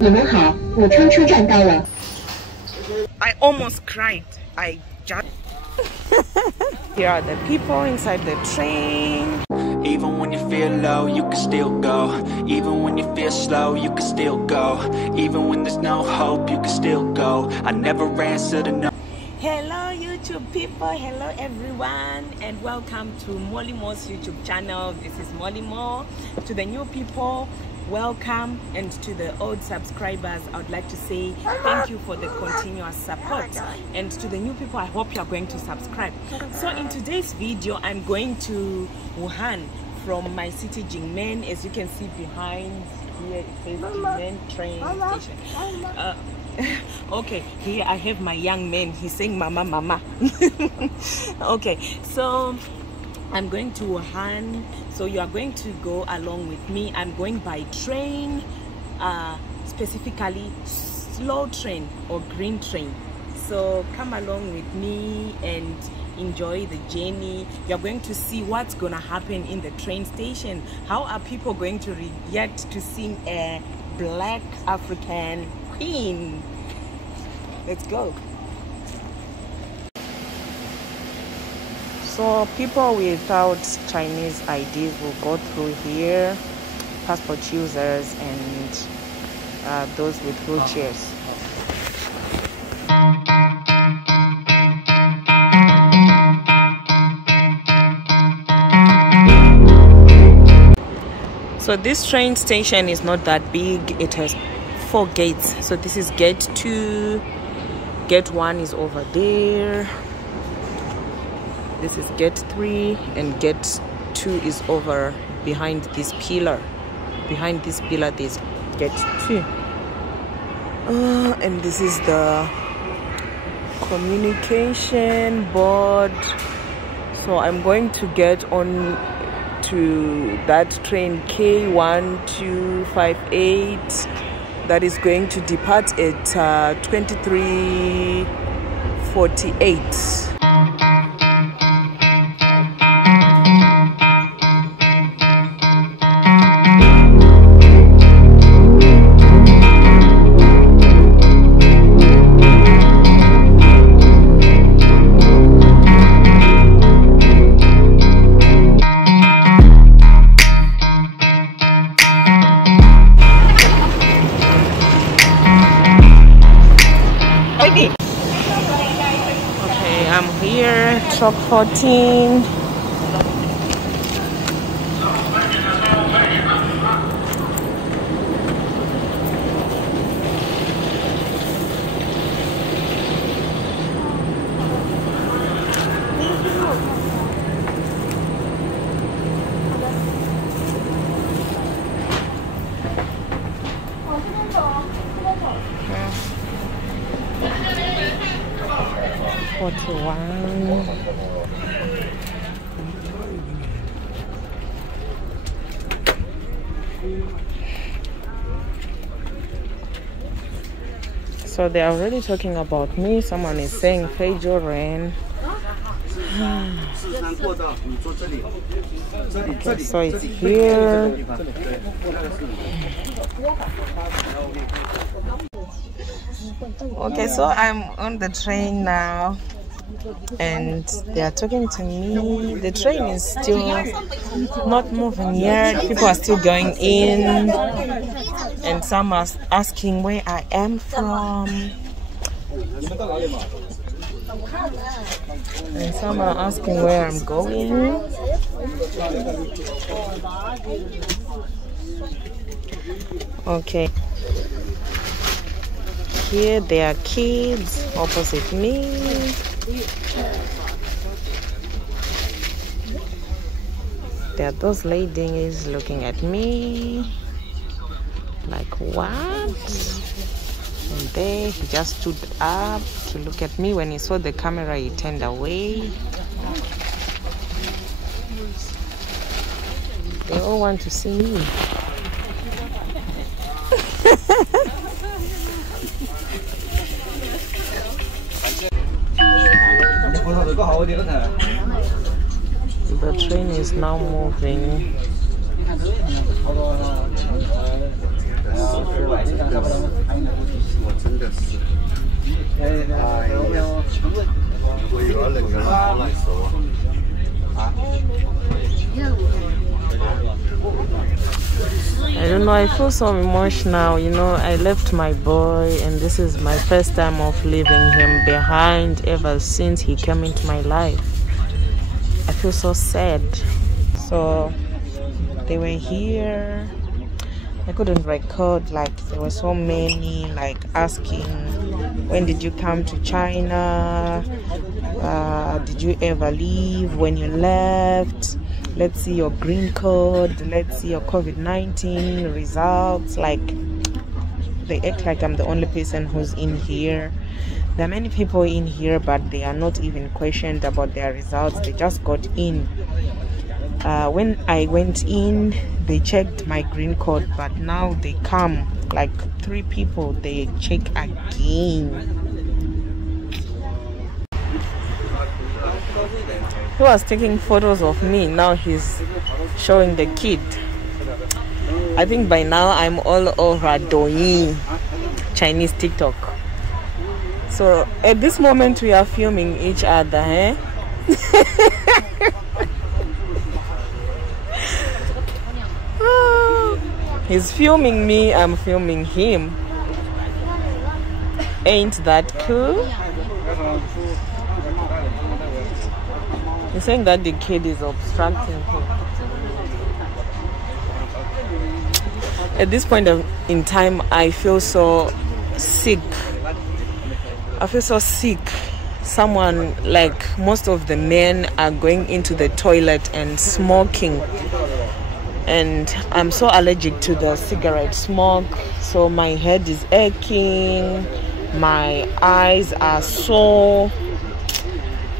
I almost cried. I just. Here are the people inside the train. Even when you feel low, you can still go. Even when you feel slow, you can still go. Even when there's no hope, you can still go. I never answer to no. Hello YouTube people, hello everyone, and welcome to Molly-Moe's YouTube channel. This is Molly-Moe. To the new people, welcome, and to the old subscribers, I would like to say thank you for the continuous support. And to the new people, I hope you are going to subscribe. So in today's video, I'm going to Wuhan from my city Jingmen. As you can see behind here, it says Jingmen train station. Okay, here I have my young man. He's saying mama mama. Okay, so I'm going to Wuhan, so you are going to go along with me. I'm going by train, specifically slow train or green train. So come along with me and enjoy the journey. You're going to see what's gonna happen in the train station. How are people going to react to seeing a black African queen? Let's go. So people without Chinese IDs will go through here, passport users and those with wheelchairs. So this train station is not that big. It has 4 gates. So this is gate 2. Gate 1 is over there. This is gate 3, and gate 2 is over behind this pillar. Behind this pillar there's gate 2. And this is the communication board. So I'm going to get on to that train K1258 that is going to depart at 23:48. I'm here, truck 14. So they're already talking about me. Someone is saying Feijo Ren. Okay, so it's here. Okay, so I'm on the train now, and they are talking to me. The train is still not moving yet. People are still going in, and some are asking where I am from, and some are asking where I'm going. Okay, here there are kids opposite me. There are those ladies looking at me like, what? And there he just stood up to look at me. When he saw the camera, he turned away. They all want to see me. The train is now moving. I feel so emotional. You know, I left my boy, and this is my first time of leaving him behind ever since he came into my life. I feel so sad. So they were here. I couldn't record, like there were so many like asking, when did you come to China? Did you ever leave? When you left? Let's see your green card. Let's see your COVID-19 results. Like they act like I'm the only person who's in here. There are many people in here, but they are not even questioned about their results. They just got in. When I went in, they checked my green card, but now they come like 3 people, they check again. He was taking photos of me, now he's showing the kid. I think by now I'm all over Douyin, Chinese TikTok. So at this moment we are filming each other, eh? He's filming me, I'm filming him. Ain't that cool? He's saying that the kid is obstructing him. At this point in time, I feel so sick. I feel so sick. Someone, like most of the men are going into the toilet and smoking. And I'm so allergic to the cigarette smoke, so my head is aching, my eyes are sore.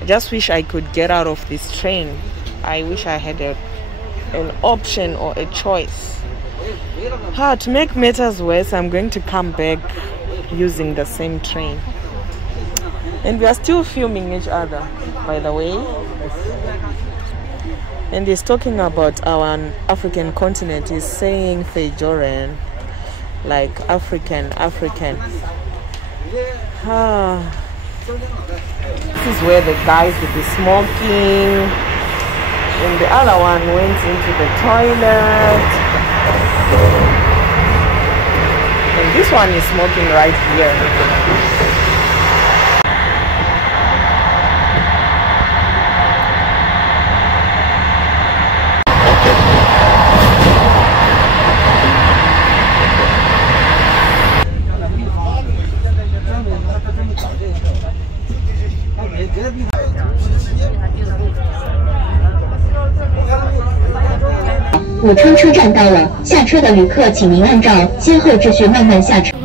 I just wish I could get out of this train. I wish I had an option or a choice. To make matters worse, I'm going to come back using the same train. And we are still filming each other, by the way. And he's talking about our African continent. He's saying Fejoran, like African. This is where the guys will be smoking. And the other one went into the toilet. And this one is smoking right here.武昌车站到了，下车的旅客请您按照先后秩序慢慢下车。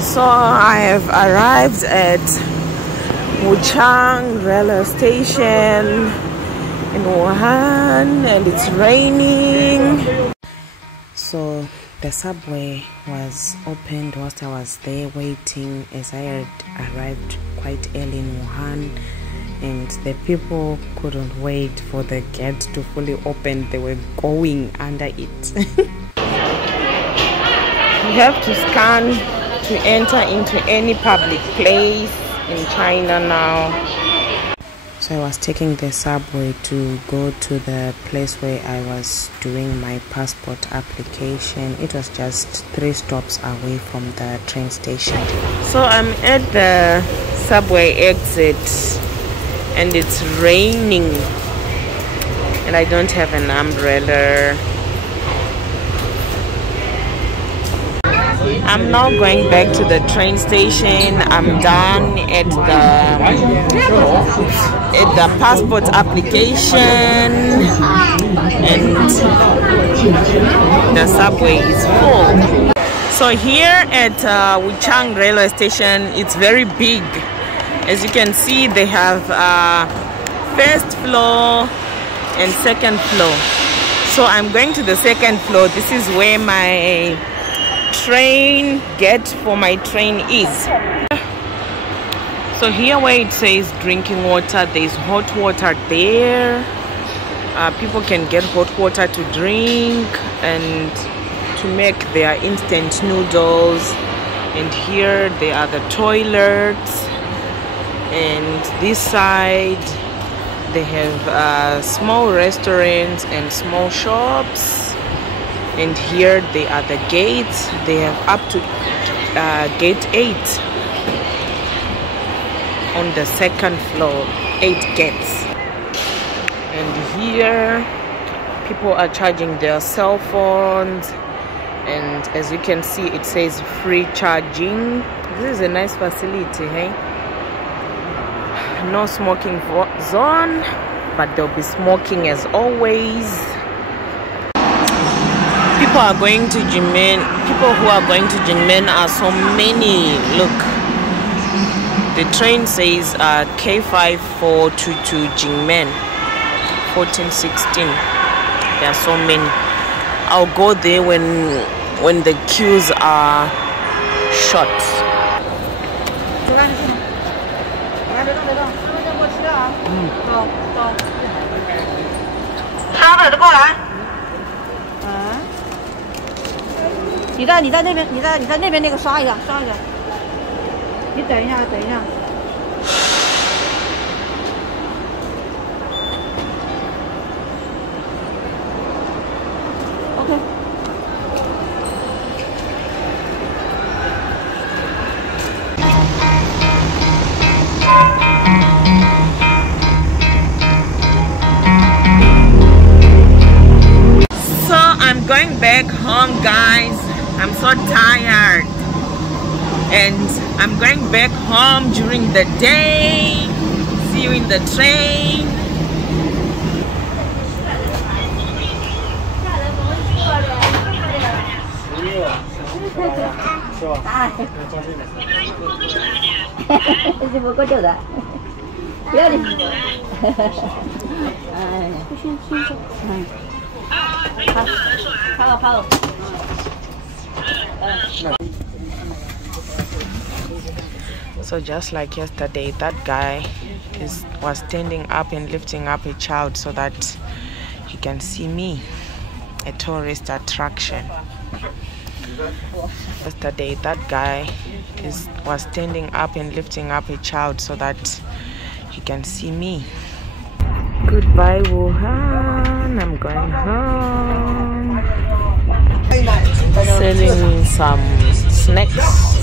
So I have arrived at Wuhan railway station in Wuhan, and it's raining. So the subway was opened whilst I was there waiting, as I had arrived quite early in Wuhan, and the people couldn't wait for the gate to fully open. They were going under it. You have to scan to enter into any public place in China now. So I was taking the subway to go to the place where I was doing my passport application. It was just 3 stops away from the train station. So I'm at the subway exit and it's raining and I don't have an umbrella. I'm now going back to the train station. I'm done at the passport application and the subway is full. So here at Wuhan railway station, it's very big. As you can see, they have first floor and second floor. So I'm going to the second floor. This is where my train gate for my train is. So So here where it says drinking water, there's hot water there. People can get hot water to drink and to make their instant noodles. And here there are the toilets, and this side they have small restaurants and small shops. And here they are the gates. They have up to gate 8 on the second floor, 8 gates. And here people are charging their cell phones, and as you can see it says free charging. This is a nice facility, hey? No smoking zone, but there'll be smoking as always. People are going to Jinmen. People who are going to Jinmen are so many. Look, the train says K5422 Jinmen 1416. There are so many. I'll go there when the queues are short.你在那边，你在那边那个刷一下，刷一下。你等一下，等一下。OK。So I'm going back home, guys. I'm so tired, and I'm going back home during the day. See you in the train. So just like yesterday, that guy was standing up and lifting up a child so that he can see me, a tourist attraction. Yesterday, that guy was standing up and lifting up a child so that he can see me. Goodbye, Wuhan. I'm going home. Selling some snacks.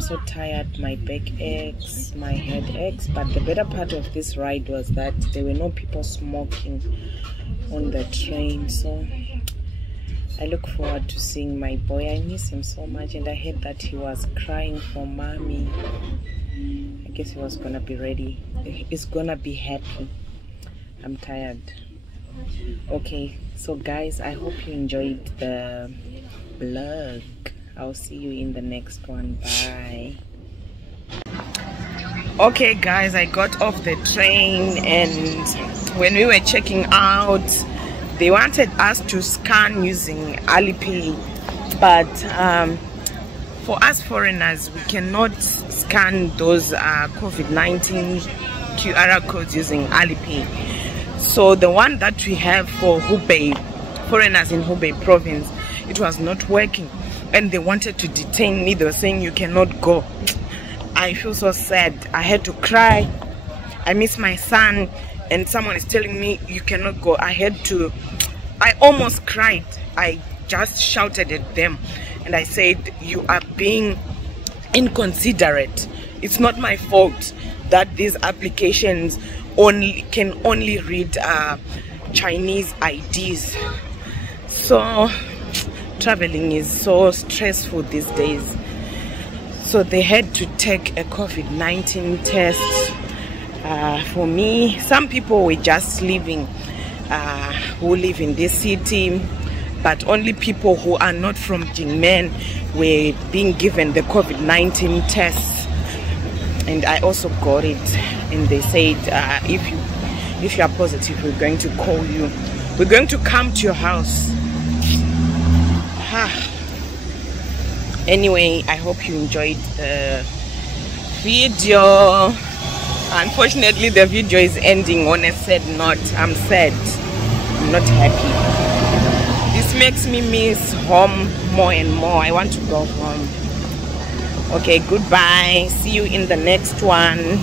So tired, my back aches, my head aches, but the better part of this ride was that there were no people smoking on the train. So I look forward to seeing my boy. I miss him so much, and I heard that he was crying for mommy. I guess he was gonna be ready. He's gonna be happy. I'm tired. Okay, so guys, I hope you enjoyed the vlog. I'll see you in the next one. Bye. Okay guys, I got off the train, and when we were checking out, they wanted us to scan using Alipay, but for us foreigners, we cannot scan those COVID-19 QR codes using Alipay. So the one that we have for Hubei, foreigners in Hubei province, it was not working, and they wanted to detain me. They were saying you cannot go. I feel so sad. I had to cry. I miss my son, and someone is telling me you cannot go. I almost cried. I just shouted at them, and I said, you are being inconsiderate. It's not my fault that these applications can only read Chinese IDs. So traveling is so stressful these days. So they had to take a COVID-19 test for me. Some people were just leaving who live in this city, but only people who are not from Jingmen were being given the COVID-19 tests. And I also got it, and they said if you are positive, we're going to call you. We're going to come to your house. Anyway, I hope you enjoyed the video. Unfortunately, the video is ending on a sad note. I'm sad. I'm not happy. This makes me miss home more and more. I want to go home. Okay, goodbye. See you in the next one.